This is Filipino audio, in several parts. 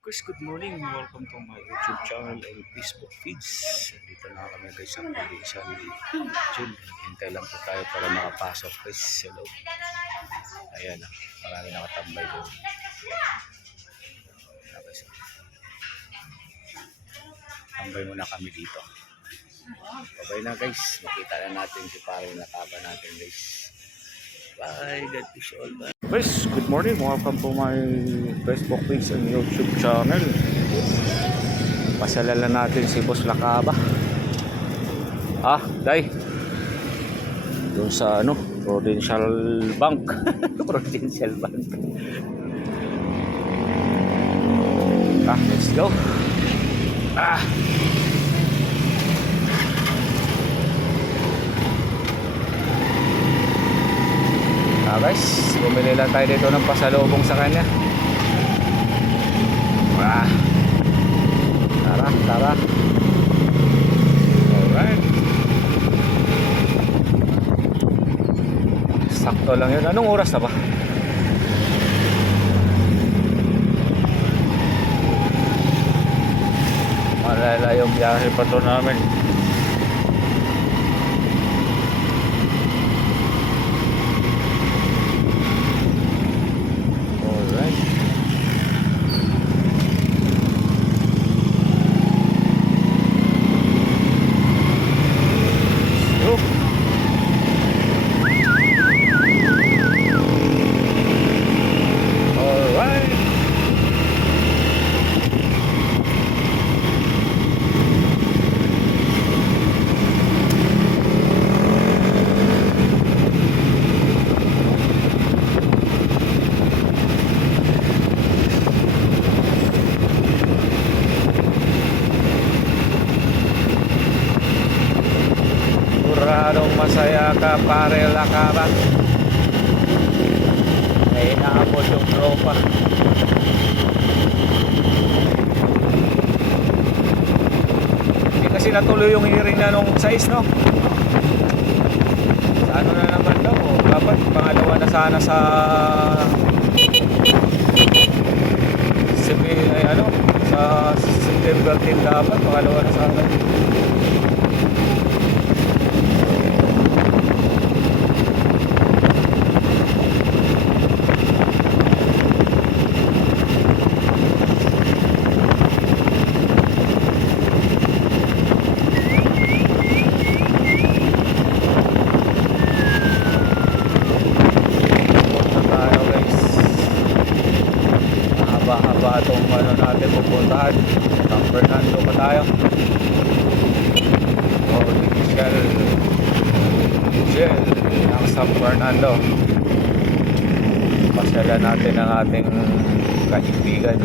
Guys, good morning. Welcome to my YouTube channel and Facebook feeds. Dito na kami guys sa Pilisan ni June. Hintay lang po tayo para makapasok guys. Hello. Ayan na. Marami nakatambay doon. Tambay muna kami dito. Babay na guys. Makita na natin si parang nakaba natin guys. Bye. God bless you all. Bye. Guys, good morning. Welcome to my Facebook page and YouTube channel. Pasalala natin si Boss Lakaba. Day. Doon sa Prudential Bank. Prudential Bank. Let's go. Guys, bumili lang tayo dito ng pasalubong sa kanya. Tara. Alright. Sakto lang yun. Anong oras na ba? Malala yung biyahe pa to namin. Siguradong masaya ka, pare Lakaba. Ay inaabot yung tropa. Hindi kasi natuloy yung hearing na nung 6, no? Sa ano na naman daw, dapat pangalawa na sana sa sa September 10 dapat pangalawa na sana. Haba itong natin pupuntahan. San Fernando pa tayo. Shell ng San Fernando. Pasyalan natin ang ating kaibigan.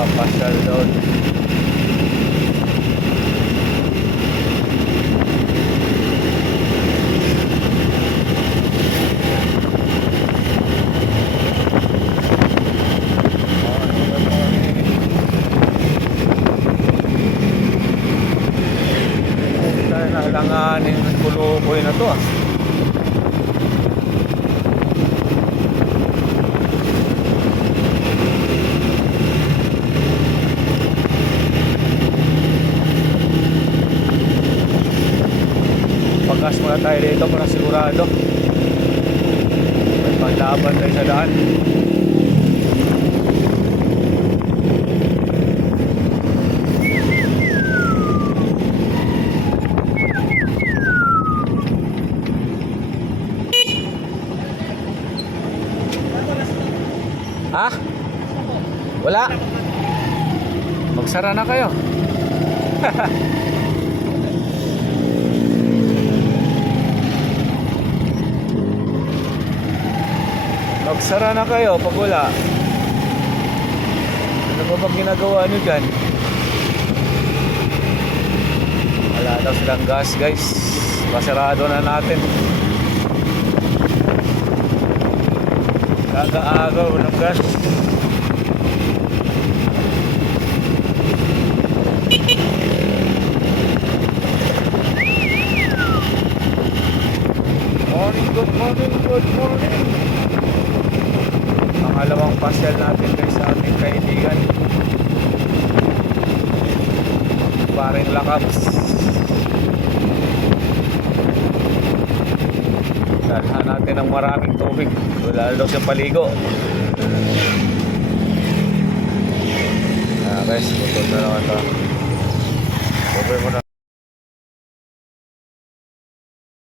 Papasyal doon. Nalanganin ng kulukoy na to Pagkas muna tayo dito para sigurado may paglaban tayo sa daan. Wala. Magsara na kayo. Magsara na kayo pag wala. Ano ba bang ginagawa nyo dyan? Wala daw silang gas guys. Pasarado na natin. Kagaagaw ng gas. morning, good morning, good morning. Pangalawang pasyal natin guys sa ating kaibigan. Paring Lakabs. Dalhan natin ng maraming tubig. Wala daw siyang paligo. Guys, butol na naman ito. Bubay mo na.